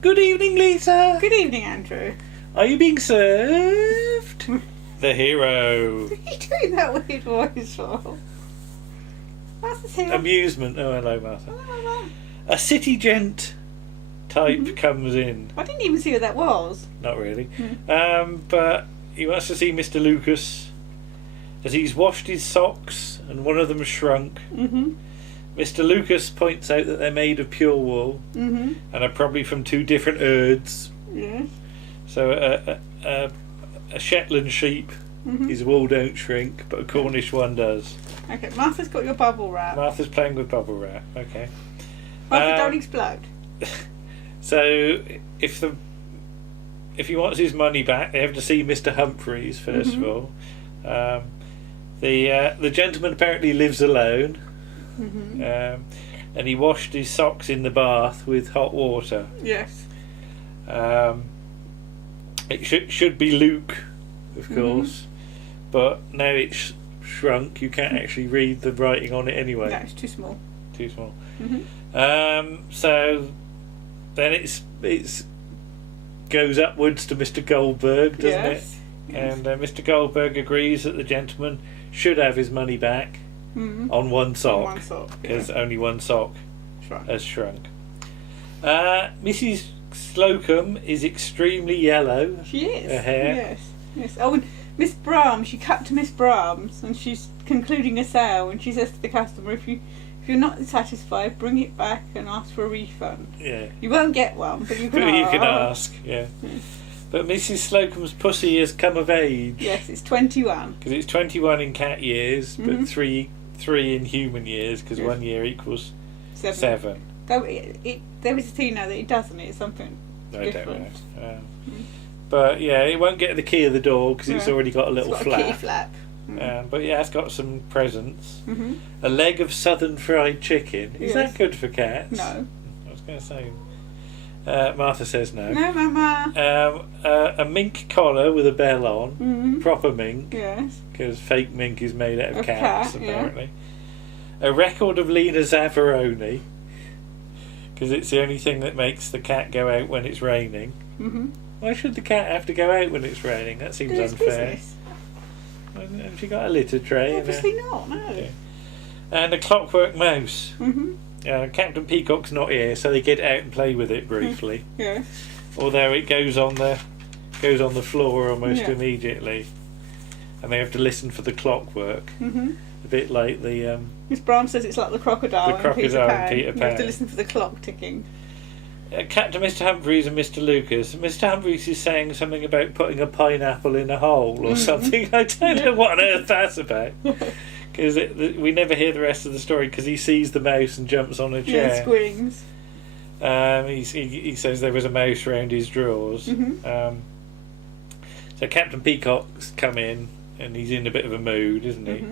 Good evening, Lisa. Good evening, Andrew. Are you being served? The hero. What are you doing that weird voice for? What's this here? Amusement. Oh, hello, Martha. Oh, A city gent type comes in. I didn't even see what that was. Not really. But he wants to see Mr. Lucas as he's washed his socks and one of them shrunk. Mr. Lucas points out that they're made of pure wool and are probably from two different herds. Yes. So a Shetland sheep, his wool don't shrink, but a Cornish one does. Okay, Martha's got your bubble wrap. Martha's playing with bubble wrap. Okay. Martha, don't explode. So if he wants his money back, they have to see Mr. Humphries first of all. The gentleman apparently lives alone, and he washed his socks in the bath with hot water. Yes. It should be Luke, of course, but now it's shrunk. You can't actually read the writing on it anyway. No, it's too small. Too small. So then it's goes upwards to Mr. Goldberg, doesn't it? Yes. And Mr. Goldberg agrees that the gentleman should have his money back on one sock, because only one sock has shrunk. Mrs. Slocum is extremely yellow. She is. Her hair. Yes. Yes. Oh, and Miss Brahms, she cut to Miss Brahms, and she's concluding a sale, and she says to the customer, if you're not satisfied, bring it back and ask for a refund. Yeah. You won't get one, but you can ask. You can ask, yeah. But Mrs. Slocum's pussy has come of age. Yes, it's 21. Because it's 21 in cat years, but three in human years, because 1 year equals 7. Though there is a thing now that it doesn't. It's something different. Don't know. But yeah, it won't get the key of the door because it's already got a little it's got flap. A key flap. But yeah, it's got some presents. A leg of southern fried chicken. Is that good for cats? No. I was going to say. Martha says no. No, Mama. A mink collar with a bell on. Proper mink. Yes. Because fake mink is made out of cats, apparently. Yeah. A record of Lena Zaffaroni. Because it's the only thing that makes the cat go out when it's raining. Why should the cat have to go out when it's raining? That seems unfair. Business. Have she got a litter tray? Obviously not, no. Yeah. And a clockwork mouse. Captain Peacock's not here, so they get out and play with it briefly. Yes. Although it goes on the floor almost immediately, and they have to listen for the clockwork. A bit like the Miss Brahms says it's like the crocodile. and Peter Pan. You have to listen for the clock ticking. Captain Mr. Humphries and Mr. Lucas. Mr. Humphries is saying something about putting a pineapple in a hole or something. I don't know what on earth that's about. Because we never hear the rest of the story because he sees the mouse and jumps on a chair. Yeah, squings. He says there was a mouse around his drawers. So Captain Peacock's come in and he's in a bit of a mood, isn't he?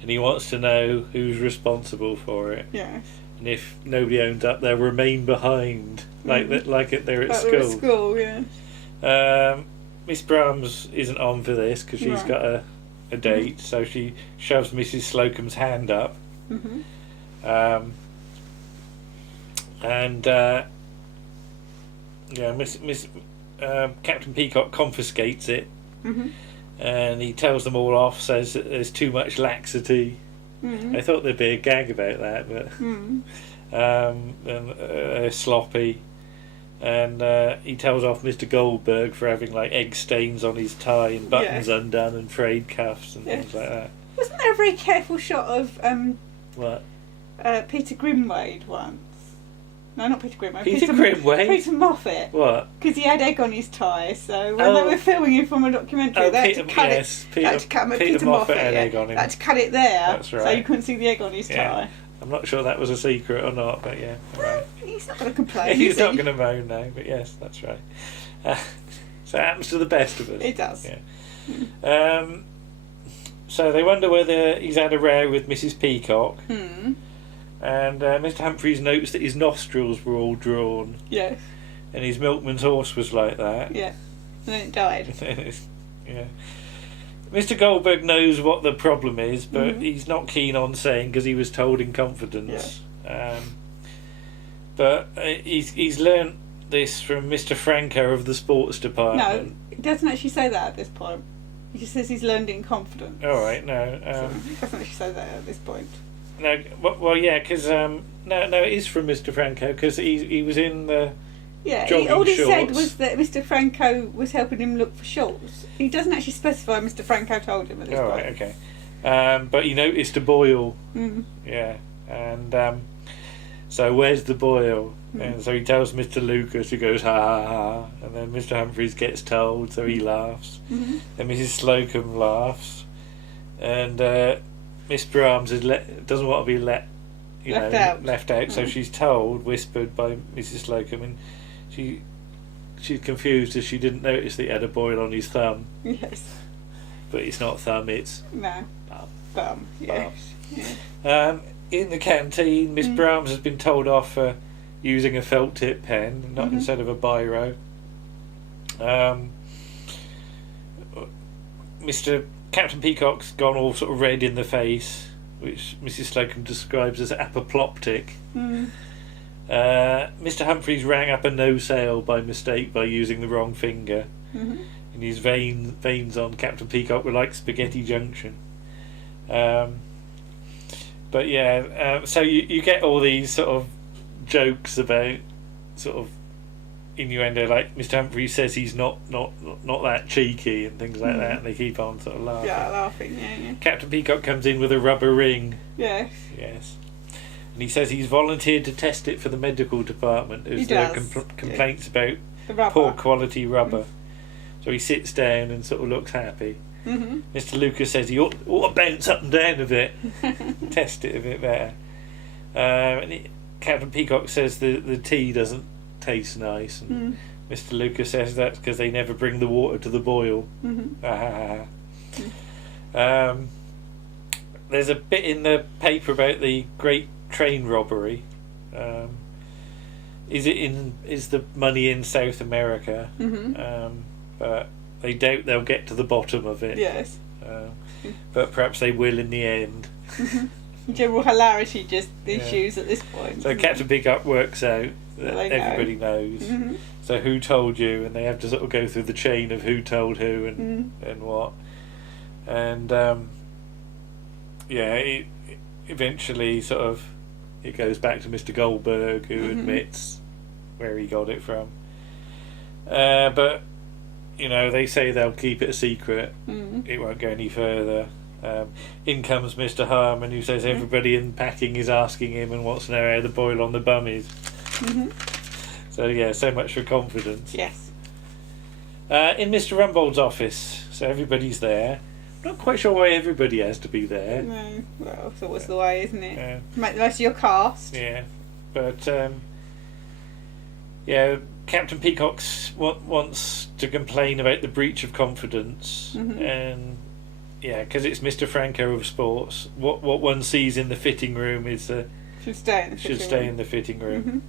And he wants to know who's responsible for it. Yes. And if nobody owns up, they'll remain behind, they're at school. They're at school, yeah. Miss Brahms isn't on for this because she's got a date, so she shoves Mrs. Slocum's hand up. Captain Peacock confiscates it, and he tells them all off. Says that there's too much laxity. I thought there'd be a gag about that, but sloppy. And he tells off Mr. Goldberg for having like egg stains on his tie and buttons undone and frayed cuffs and things like that. Wasn't there a very careful shot of What? Peter Grimwade once? No, not Peter Grimwade. Peter Grimwade? Peter Moffat. What? Because he had egg on his tie, so when they were filming him from a documentary, they had to cut it. Peter Moffat had egg on him. They had to cut it there, that's right. so you couldn't see the egg on his tie. I'm not sure that was a secret or not, but yeah. Right. He's not going to complain. He's not going to moan now, but yes, that's right. So it happens to the best of us. It does. Yeah. So they wonder whether he's had a row with Mrs. Peacock. And Mr. Humphries notes that his nostrils were all drawn. Yes. And his milkman's horse was like that. Yeah. And then it died. Yeah. Mr. Goldberg knows what the problem is, but he's not keen on saying because he was told in confidence. Yeah. But he's learnt this from Mr. Franco of the sports No, department. it doesn't actually say that at this point. He just says he's learned in confidence. All right, no. So it doesn't actually say that at this point. No, well, yeah, because no, it is from Mr. Franco because he was in the jogging all he shorts. said was that Mr. Franco was helping him look for shorts. He doesn't actually specify Mr. Franco told him at this point. Right, okay. But he noticed a boil. Mm. Yeah, and so where's the boil? And so he tells Mr. Lucas, who goes ha ha ha, and then Mr. Humphries gets told, so he laughs. Mm-hmm. And Mrs. Slocum laughs, and Miss Brahms doesn't want to be left out. So she's told, whispered by Mrs. Slocum, and she's confused as she didn't notice that he had a boil on his thumb. Yes. But it's not thumb, it's Bum. Yes. bum. In the canteen, Miss Brahms has been told off for using a felt tip pen, not instead of a biro. Mr. Captain Peacock's gone all sort of red in the face, which Mrs. Slocum describes as apoploptic. Mr. Humphries rang up a no sale by mistake by using the wrong finger. And his veins on Captain Peacock were like Spaghetti Junction. But yeah, so you get all these sort of jokes about sort of innuendo, like Mr. Humphries says he's not that cheeky and things like that, and they keep on sort of laughing. Yeah, laughing. Yeah. Captain Peacock comes in with a rubber ring. Yes. And he says he's volunteered to test it for the medical department as there are complaints about poor quality rubber. So he sits down and sort of looks happy. Mr. Lucas says he ought to bounce up and down a bit, test it a bit better. Captain Peacock says the tea doesn't taste nice, and Mr. Lucas says that's because they never bring the water to the boil. There's a bit in the paper about the great train robbery. Is the money in South America? But they doubt they'll get to the bottom of it. Yes. But perhaps they will in the end. General hilarity just ensues at this point. So Captain Peacock works out that everybody knows. So who told you? And they have to sort of go through the chain of who told who and what. And eventually sort of it goes back to Mr. Goldberg, who admits where he got it from. But they say they'll keep it a secret. It won't go any further. In comes Mr. Harmon, who says everybody in packing is asking him and wants to know how the boil on the bum is. So so much for confidence. Yes. In Mr. Rumbold's office, so everybody's there. Not quite sure why everybody has to be there. No, well, it's always the way, isn't it? Make the most of your cast. Yeah, but Captain Peacock wants to complain about the breach of confidence, and because it's Mr. Franco of sports. What one sees in the fitting room is should stay in the fitting room.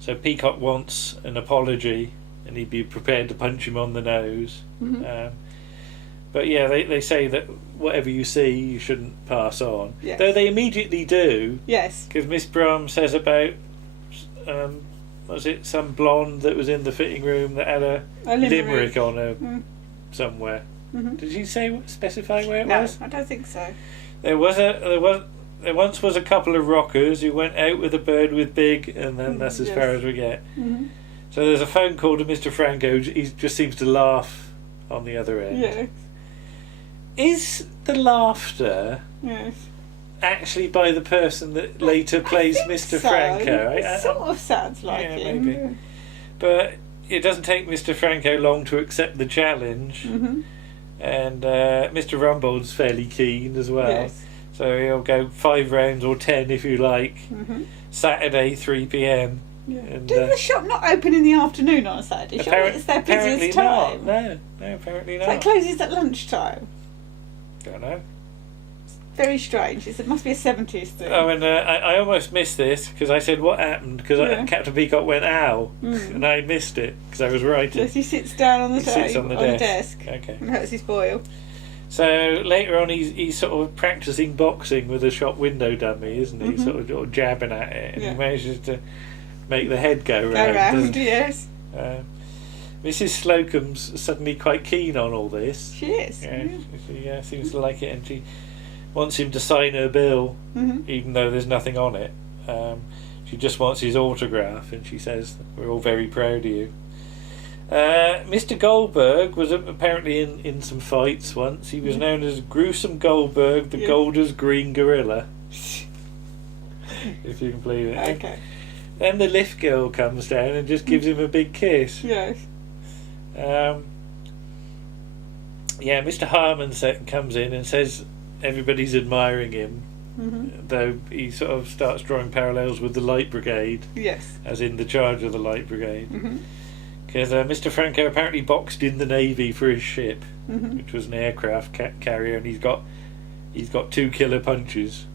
So Peacock wants an apology, and he'd be prepared to punch him on the nose. But they say that whatever you see, you shouldn't pass on. Yes. Though they immediately do. Yes. Because Miss Brahms says about was it some blonde that was in the fitting room that had a limerick on her somewhere? Did she specify where it was? No, I don't think so. There once was a couple of rockers who went out with a bird with big, and then that's as far as we get. So there's a phone call to Mr. Franco. He just seems to laugh on the other end. Yes. Is the laughter actually by the person that later plays Mr. Franco? It sort of sounds like him. Maybe. But it doesn't take Mr. Franco long to accept the challenge. And Mr. Rumbold's fairly keen as well. Yes. So he'll go 5 rounds or 10 if you like. Saturday 3 p.m. Yeah. And, Does the shop not open in the afternoon on a Saturday? Surely it's their busiest time. No, apparently not. So it closes at lunchtime. Don't know. Very strange. It must be a 70s thing. Oh, and I almost missed this because I said what happened because Captain Peacock went ow, and I missed it because I was writing. Yes, he sits down on the desk. Okay. And hurts his boil. So later on, he's sort of practicing boxing with a shop window dummy, isn't he? Sort of jabbing at it, and he manages to make the head go round. Go round, yes. Mrs. Slocum's suddenly quite keen on all this. She is. She seems to like it, and she wants him to sign her bill, even though there's nothing on it. She just wants his autograph, and she says, "We're all very proud of you." Mr. Goldberg was apparently in some fights once. He was known as Gruesome Goldberg, the Golders Green Gorilla. If you can believe it. Okay. Then the lift girl comes down and just gives him a big kiss. Yes. Mr. Harmon comes in and says everybody's admiring him, though he sort of starts drawing parallels with the Light Brigade. Yes. As in the charge of the Light Brigade. Because Mr. Franco apparently boxed in the Navy for his ship, which was an aircraft carrier, and he's got 2 killer punches,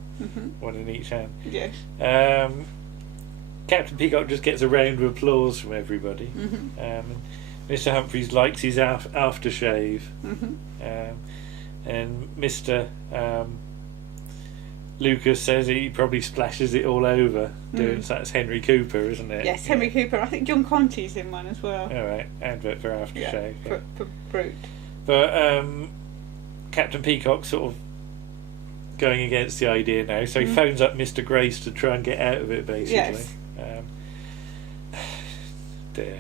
one in each hand. Yes. Captain Peacock just gets a round of applause from everybody. Mr. Humphries likes his aftershave, and Mr. Lucas says he probably splashes it all over. That's Henry Cooper, isn't it? Yes, Henry Cooper. I think John Conte's in one as well. All right, advert for aftershave. For Brute. But Captain Peacock's sort of going against the idea now, so he phones up Mr. Grace to try and get out of it, basically. Yes. Dear.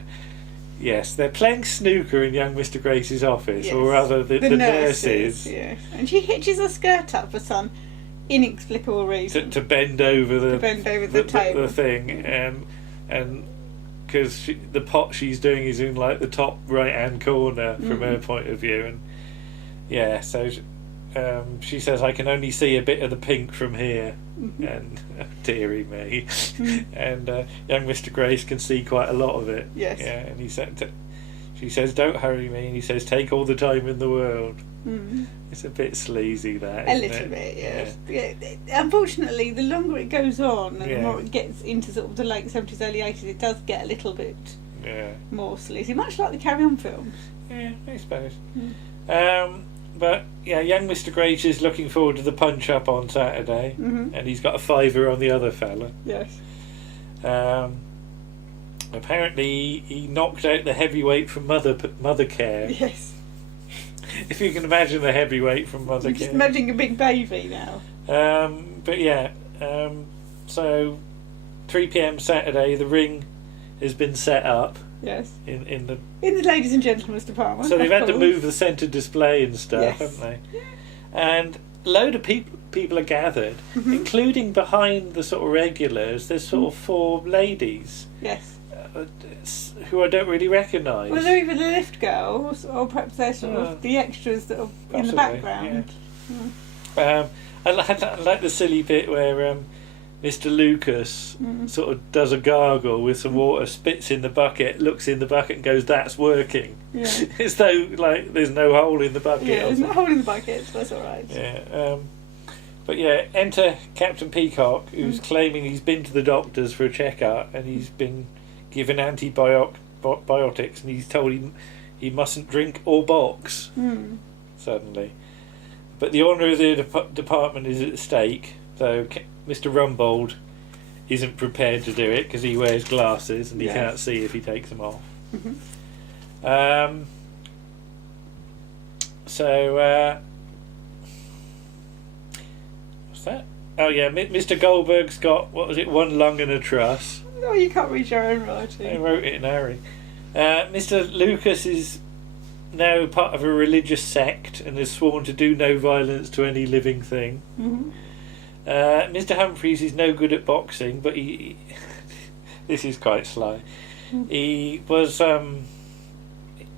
Yes, they're playing snooker in young Mr. Grace's office, or rather the nurses. Yes, and she hitches her skirt up for some inexplicable reason to bend over the table, the thing, and because the pot she's doing is in like the top right hand corner from her point of view, and so she says, "I can only see a bit of the pink from here," and dearie me, and young Mr. Grace can see quite a lot of it. Yes. Yeah, and she says, "Don't hurry me," and he says, "Take all the time in the world." It's a bit sleazy, that. A little bit, yes. Yeah. Unfortunately, the longer it goes on, and the more it gets into sort of the late 70s, early 80s, it does get a little bit more sleazy, much like the Carry On films. Yeah, I suppose. But young Mr. Grace is looking forward to the punch up on Saturday, and he's got a fiver on the other fella. Yes. Apparently, he knocked out the heavyweight from Mother Care. Yes. If you can imagine the heavyweight from Mother Care. Just imagining a big baby now. So 3 p.m. Saturday, the ring has been set up. Yes. In the ladies and gentlemen's department. So they've had to move the centre display and stuff, haven't they? Yeah. And a load of people are gathered, including behind the sort of regulars. There's sort of 4 ladies. Yes. Who I don't really recognise. Well, they're either the lift girls, or perhaps they're sort of the extras that are in the background. Yeah. I like the silly bit where Mr. Lucas sort of does a gargle with some water, spits in the bucket, looks in the bucket and goes, "That's working." Yeah. As though like there's no hole in the bucket. Yeah, there's no hole in the bucket, so that's alright. Yeah. But enter Captain Peacock, who's claiming he's been to the doctors for a checkup and he's been given antibiotics, and he's told he mustn't drink or box suddenly. But the honour of the department is at stake, though Mr. Rumbold isn't prepared to do it because he wears glasses and he can't see if he takes them off. What's that? Oh yeah, Mr. Goldberg's got, what was it, 1 lung and a truss. No, you can't read your own writing. I wrote it in a hurry. Mr. Lucas is now part of a religious sect and has sworn to do no violence to any living thing. Mr. Humphries is no good at boxing, but he this is quite sly. He was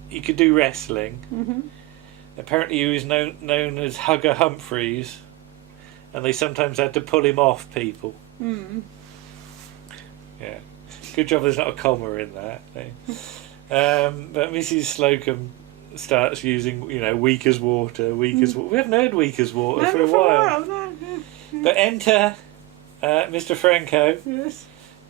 he could do wrestling. Apparently he was known as Hugger Humphries, and they sometimes had to pull him off people. Yeah, good job there's not a comma in that. But Mrs. Slocum starts using, weak as water, weak as water. We haven't heard weak as water for a while. No. But enter Mr. Franco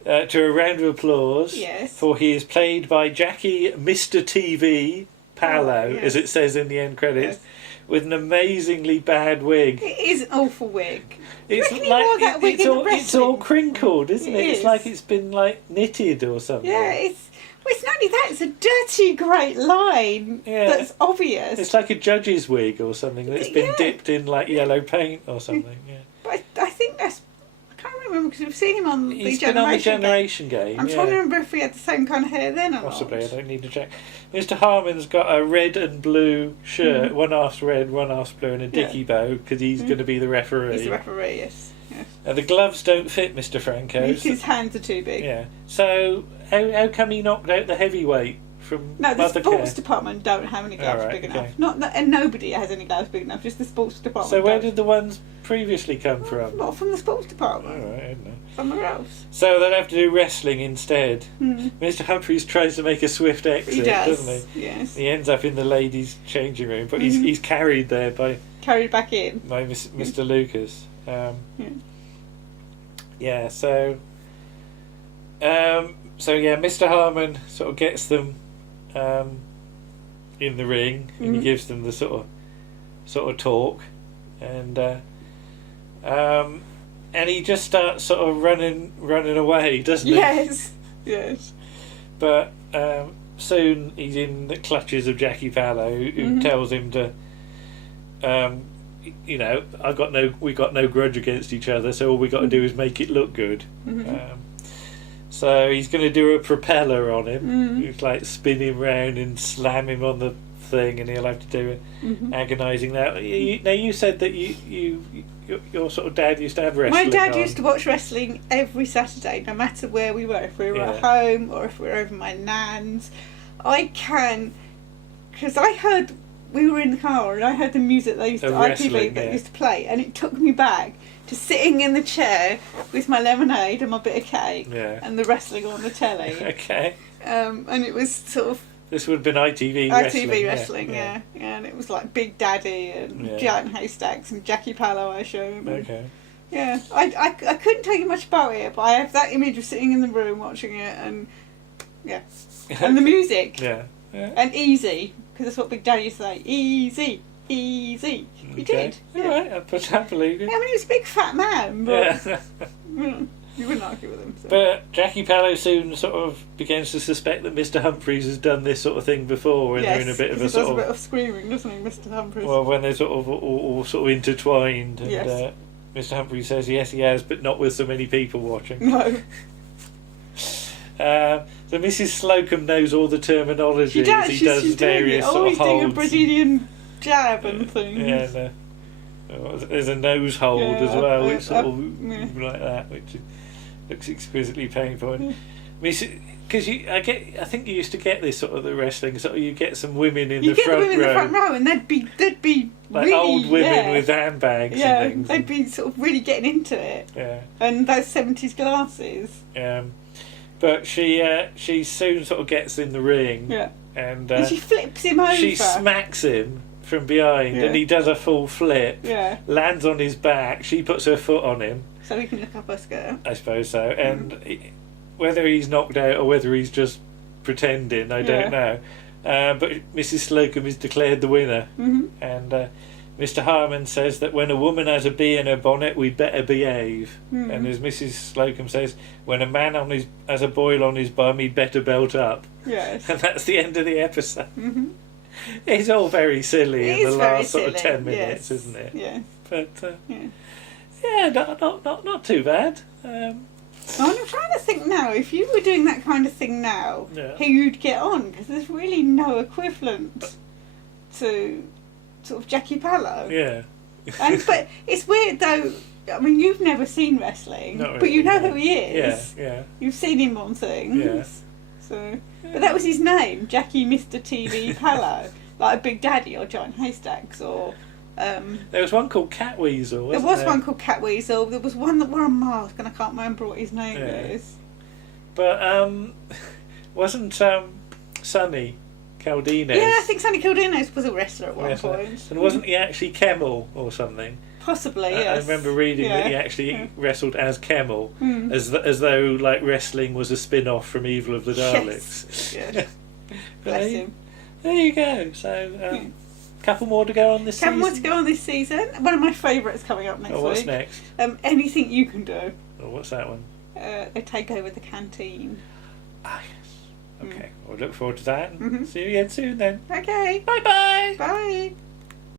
to a round of applause, for he is played by Jackie Mr. TV Pallo, as it says in the end credits, with an amazingly bad wig. It is an awful wig. It's Do you reckon he wore that wig in the it's all wrestling? crinkled, isn't it? It's is. like it's been like knitted or something. Yeah, it's not only that, it's a dirty great line that's obvious. It's like a judge's wig or something that's been dipped in like yellow paint or something. Yeah. But I think that's... I can't remember because we've seen him on He's the been on the Generation Generation Game. I'm trying to remember if he had the same kind of hair then or Possibly, not. I don't need to check. Mr. Harmon's got a red and blue shirt, one half's red, one half's blue, and a dicky bow because he's going to be the referee. He's the referee, yes. The gloves don't fit Mr. Franco's. His hands are too big. Yeah. So how come he knocked out the heavyweight from No, the Mother sports Care? department don't have any gloves big enough. And nobody has any gloves big enough. Just the sports department. So where did the ones previously come from? Not from the sports department. All right, I don't know. Somewhere else. So they'll have to do wrestling instead. Mr. Humphries tries to make a swift exit, He does, doesn't he? Yes. He ends up in the ladies' changing room, but he's carried there by back in by Mr. Lucas. Yeah. So Mr. Harmon sort of gets them in the ring, and he gives them the sort of talk, and he just starts sort of running away, doesn't he? Yes. But soon he's in the clutches of Jackie Pallo, who tells him to, we got no grudge against each other, so all we got to do is make it look good. So he's going to do a propeller on him. He's like spin him round and slam him on the thing, and he'll have to do it agonising. Now you said that your sort of dad used to have wrestling. My dad on. used to watch wrestling every Saturday, no matter where we were. If we were at home or if we were over my nan's. Because I heard, we were in the car and I heard the music they used to, ITV that used to play, and it took me back to sitting in the chair with my lemonade and my bit of cake and the wrestling on the telly. Okay. And it was sort of... This would have been ITV wrestling, yeah. And it was like Big Daddy and Giant Haystacks and Jackie Pallo I showed. Okay. Yeah, I couldn't tell you much about it, but I have that image of sitting in the room watching it, and and the music. Yeah. And easy, because that's what Big Daddy used to say. Easy. He did. All right, I believe you. I mean, he was a big fat man, but you wouldn't argue with him. So. But Jackie Pallo soon sort of begins to suspect that Mr. Humphries has done this sort of thing before, when they're in a bit of a sort of... He does a bit of screaming, doesn't he, Mr. Humphries? Well, when they're sort of all sort of intertwined, and Mr. Humphries says yes, he has, but not with so many people watching. No. So Mrs. Slocum knows all the terminology. She does. He does she's various sort of he's doing a holds. Brazilian jab and things. There's a nose hold as well, which sort of like that, which looks exquisitely painful. Because I think you used to get this sort of the wrestling. Sort of you get some women in the front row, and they'd be like really, old women with handbags and things. They'd be sort of really getting into it. Yeah. And those 70s glasses. But she soon sort of gets in the ring. Yeah. And she flips him over. She smacks him from behind, and he does a full flip. Yeah. Lands on his back. She puts her foot on him. So he can look up her skirt. I suppose so. And whether he's knocked out or whether he's just pretending, I don't know. But Mrs. Slocum is declared the winner. And Mr. Harmon says that when a woman has a bee in her bonnet, we'd better behave. And as Mrs. Slocum says, when a man has a boil on his bum, he'd better belt up. Yes. And that's the end of the episode. It's all very silly in the last sort of 10 minutes, isn't it? Yeah. But not too bad. I'm trying to think now, if you were doing that kind of thing now, who you'd get on, because there's really no equivalent to sort of Jackie Pallo. Yeah. But it's weird though, I mean, you've never seen wrestling, Not really, but you know who he is. Yeah. You've seen him on things. Yeah. So, but that was his name, Jackie Mr. TV Pallo, like a Big Daddy or Giant Haystacks or... there was one called Catweasel, wasn't there? There was one called Catweasel. There was one that wore a mask, and I can't remember what his name is. But wasn't Sonny Caldinez? Yeah, I think Sonny Caldinez was a wrestler at one point. And wasn't he actually Kemmel or something? Possibly, yes. I remember reading that he actually wrestled as Kemmel, as though like wrestling was a spin-off from Evil of the Daleks. Yes. Bless him. There you go. So Couple more to go on this season. Couple more to go on this season. One of my favourites coming up next week. What's next? Anything You Can Do. Oh, what's that one? They take over the canteen. Ah, yes. Okay, we'll look forward to that. And see you again soon then. Okay. Bye-bye. Bye.